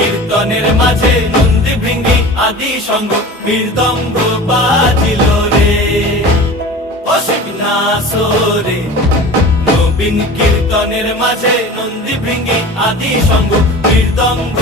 কীর্তনের মাঝে নন্দী ভৃঙ্গি আদি সঙ্গ মৃদঙ্গ বাজিল রে, অসিক নাসরে। নবীন কীর্তনের মাঝে নন্দী ভৃঙ্গি আদি সঙ্গ মৃদঙ্গ